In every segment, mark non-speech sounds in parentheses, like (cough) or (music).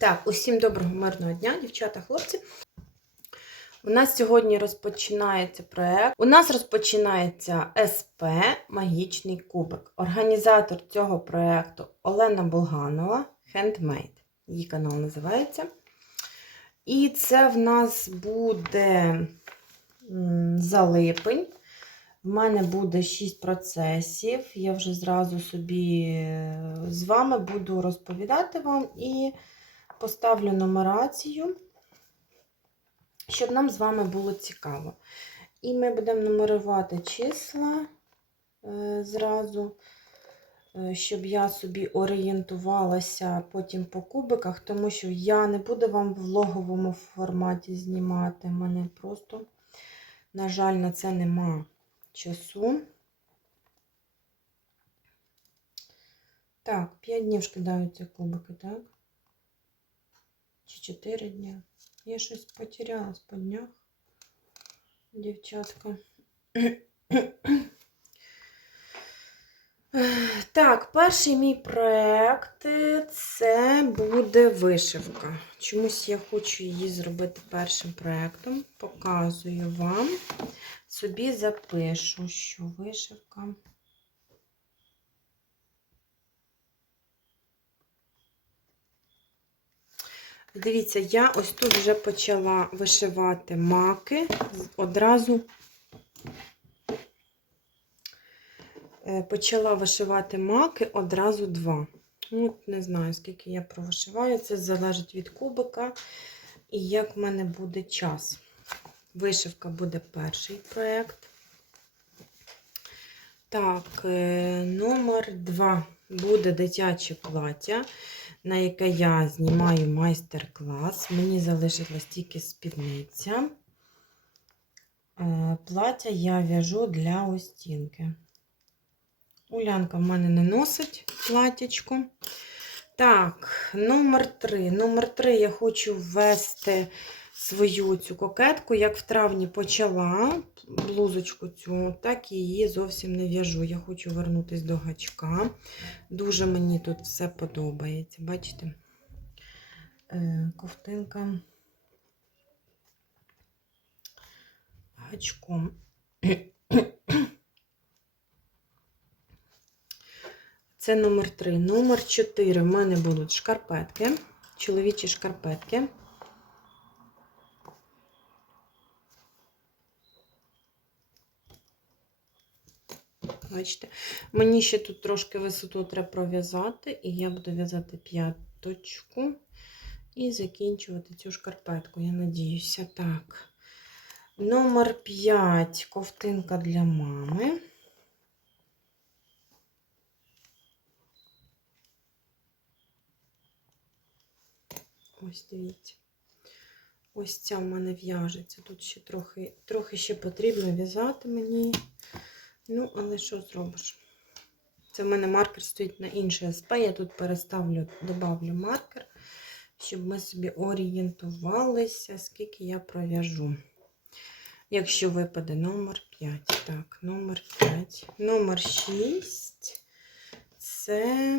Так, усім доброго мирного дня, дівчата, хлопці. У нас сьогодні розпочинається проект. У нас розпочинається СП Магічний кубик. Організатор цього проекту Олена Булганова, Handmade. Її канал називається. І це в нас буде за липень. В мене буде 6 процесів. Я вже зразу собі е, з вами буду розповідати вам і поставлю нумерацію, щоб нам з вами було цікаво. І ми будемо нумерувати числа е, зразу, е, щоб я собі орієнтувалася потім по кубиках, тому що я не буду вам в влоговому форматі знімати. Мене просто, на жаль, на це нема часу. Так, 5 днів шкидаються кубики, так? Чи 4 дні? Я щось потерялась по днях, дівчатка. (clears throat) Так, перший мій проєкт це буде вишивка. Чомусь я хочу її зробити першим проєктом. Показую вам. Собі запишу, що вишивка. Дивіться, я ось тут вже почала вишивати маки. Одразу е, почала вишивати маки одразу два. Ну, не знаю, скільки я провишиваю. Це залежить від кубика і як в мене буде час. Вишивка буде перший проєкт. Так, е, номер два буде дитяче плаття, на яке я знімаю майстер-клас. Мені залишилась тільки спідниця. Е, Плаття я в'яжу для остінки. Улянка в мене не носить платтячко. Так, номер 3. Номер 3 я хочу ввести свою цю кокетку. Як в травні почала блузочку цю, так і її зовсім не в'яжу. Я хочу вернутися до гачка. Дуже мені тут все подобається. Бачите? Е, Ковтинка гачком. Це номер 3. Номер 4 в мене будуть шкарпетки, чоловічі шкарпетки. Бачите, мені ще тут трошки висоту треба пров'язати, і я буду в'язати п'яточку і закінчувати цю шкарпетку, я надіюся. Так. Номер 5 ковтинка для мами. Ось дивіться. Ось ця в мене в'яжеться. Тут ще трохи, трохи ще потрібно в'язати мені. Ну, але що зробиш? Це в мене маркер стоїть на інший СП. Я тут переставлю, добавлю маркер, щоб ми собі орієнтувалися, скільки я пров'яжу. Якщо випаде номер 5. Так, номер 5. Номер 6. Це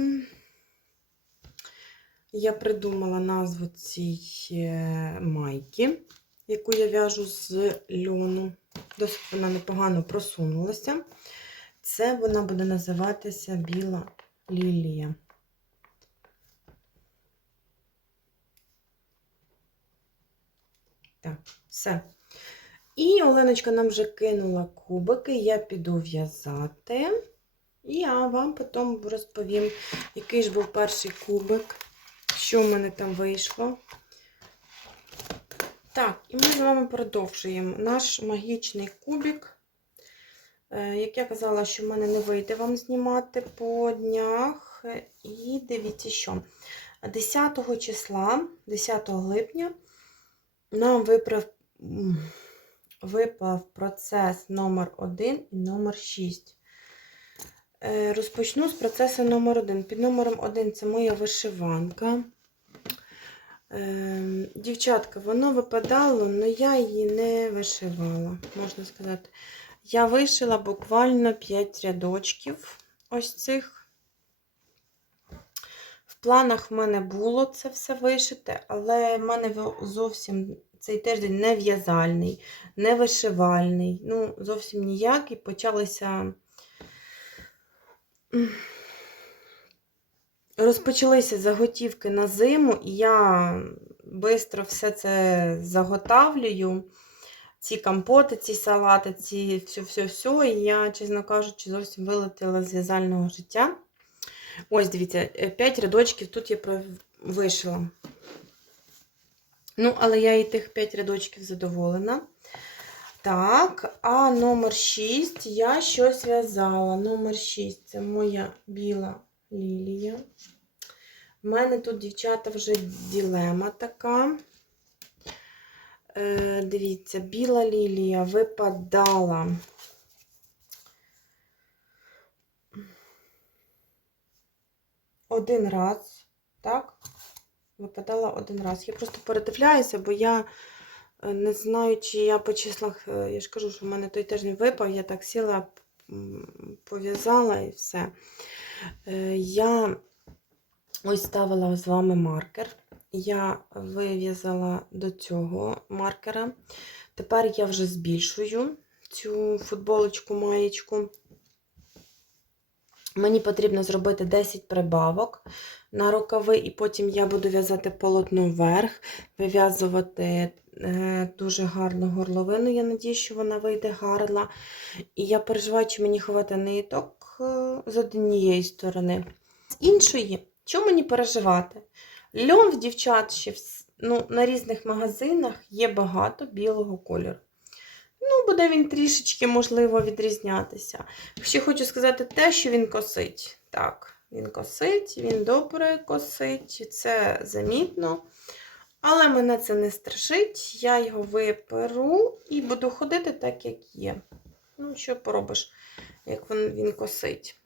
я придумала назву цієї майки, яку я в'яжу з льону. Досить вона непогано просунулася. Це вона буде називатися Біла лілія. Так, все. І Оленочка нам вже кинула кубики, я піду в'язати. І я вам потім розповім, який ж був перший кубик, що в мене там вийшло. Так, і ми з вами продовжуємо наш магічний кубик. Е, Як я казала, що в мене не вийде вам знімати по днях. І дивіться, що 10 числа, 10 липня, нам виправ, випав процес номер 1 і номер 6. Е, Розпочну з процесу номер 1. Під номером 1 це моя вишиванка. Ем, Дівчатка, воно випадало, але я її не вишивала, можна сказати. Я вишила буквально 5 рядочків ось цих. В планах в мене було це все вишити, але в мене зовсім цей тиждень не в'язальний, не вишивальний. Ну, зовсім ніяк. І почалися. Розпочалися заготівки на зиму, і я швидко все це заготавлюю. Ці компоти, ці салати, ці все-все-все. І я, чесно кажучи, зовсім вилетіла з в'язального життя. Ось, дивіться, 5 рядочків тут я вишила. Ну, але я і тих 5 рядочків задоволена. Так, а номер 6 я щось в'язала. Номер 6 це моя біла лілія. У мене тут, дівчата, вже ділема така. Е, дивіться, біла лілія випадала. Один раз, так? Випадала один раз. Я просто передивляюся, бо я е, не знаю, чи я по числах, е, я ж кажу, що в мене той тиждень випав, я так сіла, пов'язала і все. Е, Я ось ставила з вами маркер. Я вив'язала до цього маркера. Тепер я вже збільшую цю футболочку, маєчку. Мені потрібно зробити 10 прибавок на рукави, і потім я буду в'язати полотно вверх, вив'язувати дуже гарну горловину. Я надію, що вона вийде гарна. І я переживаю, чи мені ховати ниток е, з однієї сторони. З іншої, чому мені переживати? Льон в дівчат ще ну, на різних магазинах є багато білого кольору. Ну, буде він трішечки, можливо, відрізнятися. Ще хочу сказати те, що він косить. Так, він косить, він добре косить, це замітно. Але мене це не страшить. Я його виперу і буду ходити так, як є. Ну, що поробиш, як він, він косить.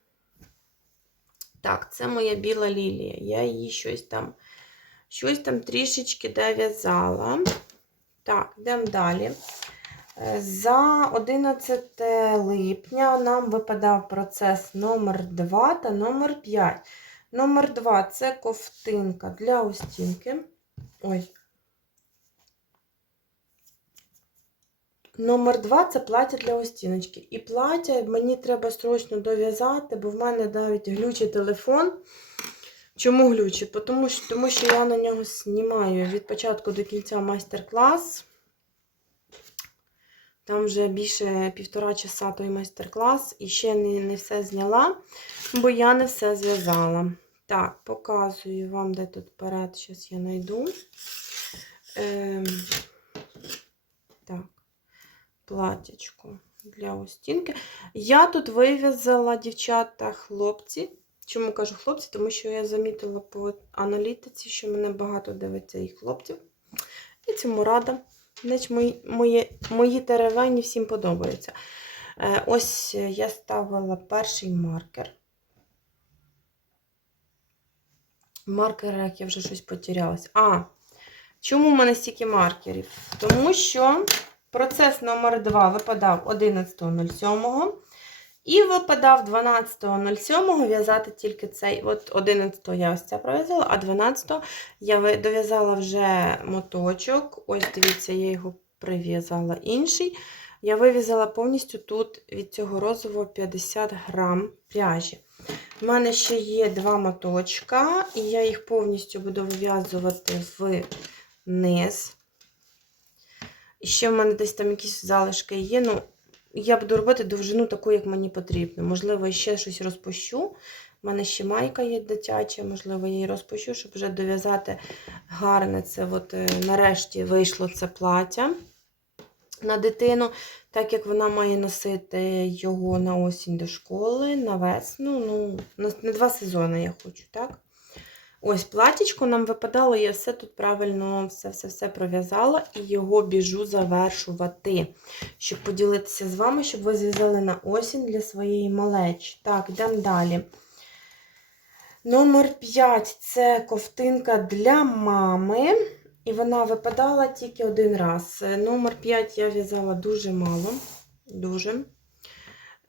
Так, це моя біла лілія. Я її щось там, щось там трішечки дов'язала. Так, йдемо далі. Е, За 11 липня нам випадав процес номер 2 та номер 5. Номер 2 це ковтинка для остінки. Ой. Номер 2 це плаття для остіночки. І плаття мені треба срочно дов'язати, бо в мене навіть глючий телефон. Чому глючить? Тому що, тому що я на нього знімаю від початку до кінця майстер-клас. Там вже більше півтора часа той майстер-клас, і ще не, не все зняла, бо я не все зв'язала. Так, показую вам, де тут перед, зараз я знайду. Ем, так, платячко для остінки. Я тут вив'язала дівчата хлопці. Чому кажу хлопці? Тому що я замітила по аналітиці, що мене багато дивиться і хлопців. І цьому рада. Значить, мої, мої, мої теревені всім подобаються. Е, ось е, я ставила перший маркер. В маркерах я вже щось потерялась. А, чому в мене стільки маркерів? Тому що процес номер 2 випадав 11.07 і випадав 12.07 в'язати тільки цей. От 11 я ось це пров'язала, а 12 я дов'язала вже моточок. Ось, дивіться, я його прив'язала інший. Я вив'язала повністю тут від цього розового 50 грам пряжі. У мене ще є два моточка, і я їх повністю буду вив'язувати вниз. І ще в мене десь там якісь залишки є. Ну, я буду робити довжину таку, як мені потрібно. Можливо, ще щось розпущу. У мене ще майка є дитяча, можливо, я її розпущу, щоб вже дов'язати гарне це. От, е, нарешті вийшло це плаття на дитину, так як вона має носити його на осінь до школи, на весну. Ну, на, два сезони я хочу, так? Ось платічко нам випадало, я все тут правильно все-все-все пров'язала і його біжу завершувати, щоб поділитися з вами, щоб ви зв'язали на осінь для своєї малечі. Так, йдемо далі. Номер 5 це ковтинка для мами. І вона випадала тільки один раз. Е, Номер 5 я в'язала дуже мало. Дуже.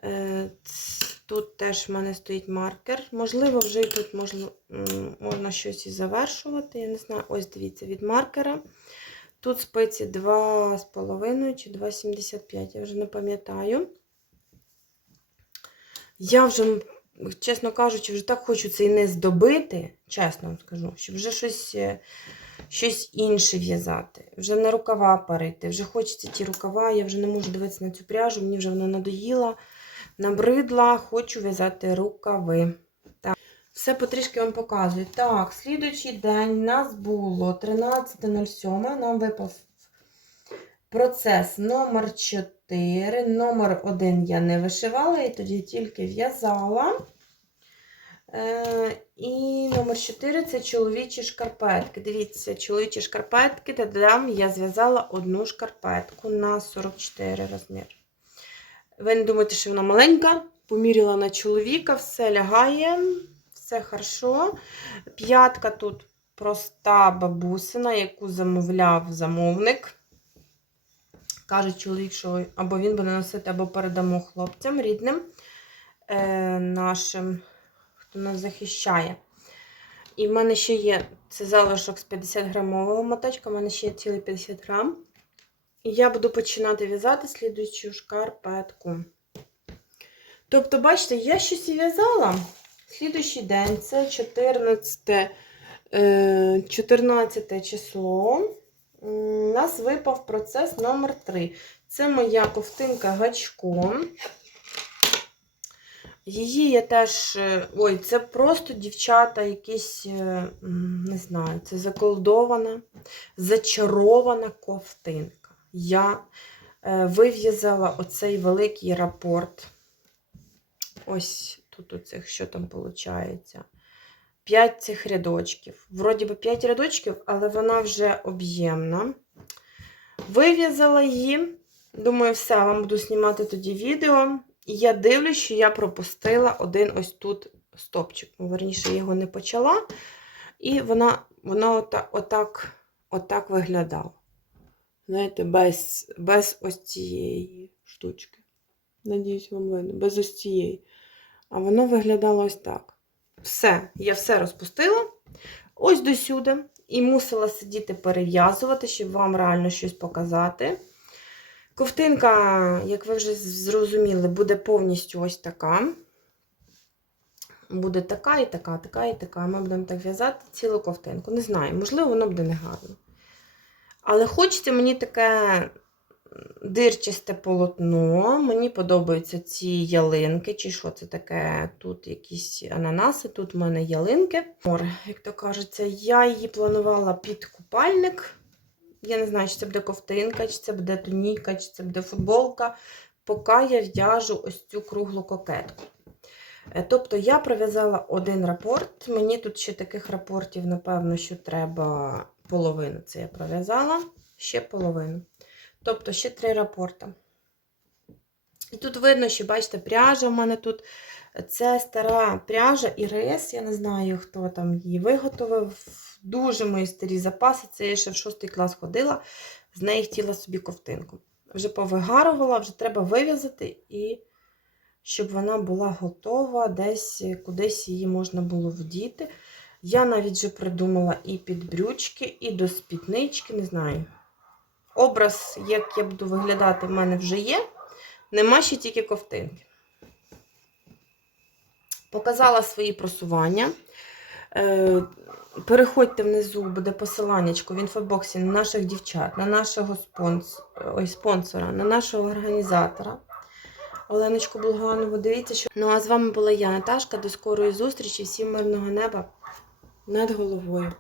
Е, Тут теж в мене стоїть маркер. Можливо, вже і тут можна, можна щось і завершувати. Я не знаю. Ось дивіться, від маркера. Тут спиці 2,5 чи 2,75, я вже не пам'ятаю. Я вже, чесно кажучи, вже так хочу цей низ добити, чесно вам скажу, щоб вже щось, е, щось інше в'язати. Вже не рукава парити, вже хочеться ті рукава, я вже не можу дивитися на цю пряжу, мені вже вона надоїла, набридла, хочу в'язати рукави. Так. Все потрішки вам показую. Так, слідуючий день у нас було 13.07, нам випав процес номер 4. Номер 1 я не вишивала, і тоді тільки в'язала. Е, і номер 4 це чоловічі шкарпетки. Дивіться, чоловічі шкарпетки, та-дам, я зв'язала одну шкарпетку на 44 розмір. Ви не думаєте, що вона маленька? Поміряла на чоловіка, все лягає, все хорошо. П'ятка тут проста бабусина, яку замовляв замовник. Каже чоловік, що або він буде носити, або передамо хлопцям рідним е, нашим, хто нас захищає. І в мене ще є це залишок з 50 грамового моточка, в мене ще є цілий 50 грам. І я буду починати в'язати слідуючу шкарпетку. Тобто, бачите, я щось в'язала. Слідуючий день це 14, е, 14 число. У нас випав процес номер 3. Це моя ковтинка гачком. Її я теж. е, Ой, це просто дівчата якісь, е, не знаю, це заколдована, зачарована ковтинка. Я е, вив'язала оцей великий рапорт. Ось тут оцих, що там виходить. 5 цих рядочків. Вроді би 5 рядочків, але вона вже об'ємна. Вив'язала її. Думаю, все, вам буду знімати тоді відео. І я дивлюсь, що я пропустила один ось тут стопчик. Ну, Верніше, я його не почала. І вона, вона ота, отак, отак виглядала. Знаєте, без, без ось цієї штучки. Надіюсь, вам видно, без ось цієї. А воно виглядало ось так. Все, я все розпустила. Ось досюди. І мусила сидіти перев'язувати, щоб вам реально щось показати. Ковтинка, як ви вже зрозуміли, буде повністю ось така. Буде така і така, така і така. Ми будемо так в'язати цілу ковтинку. Не знаю, можливо, воно буде негарно. Але хочеться мені таке дирчасте полотно. Мені подобаються ці ялинки, чи що це таке? Тут якісь ананаси, тут в мене ялинки. Як то кажеться, я її планувала під купальник. Я не знаю, чи це буде ковтинка, чи це буде туніка, чи це буде футболка. Поки я в'яжу ось цю круглу кокетку. Е, Тобто я пров'язала один рапорт. Мені тут ще таких рапортів, напевно, що треба половину. Це я пров'язала, ще половину. Тобто ще три рапорта. І тут видно, що, бачите, пряжа в мене тут. Це стара пряжа і рис. Я не знаю, хто там її виготовив. Дуже мої старі запаси. Це я ще в 6 клас ходила, з неї хотіла собі ковтинку. Вже повигарувала, вже треба вив'язати, і щоб вона була готова, десь кудись її можна було вдіти. Я навіть вже придумала і під брючки, і до спіднички, не знаю. Образ, як я буду виглядати, в мене вже є. Нема ще тільки ковтинки. Показала свої просування. Е, Переходьте внизу, буде посиланнячко в інфобоксі на наших дівчат, на нашого спонс... Ой, спонсора, на нашого організатора. Оленочку Булганову. Дивіться, що. Ну, а з вами була я, Наташка. До скорої зустрічі. Всім мирного неба над головою.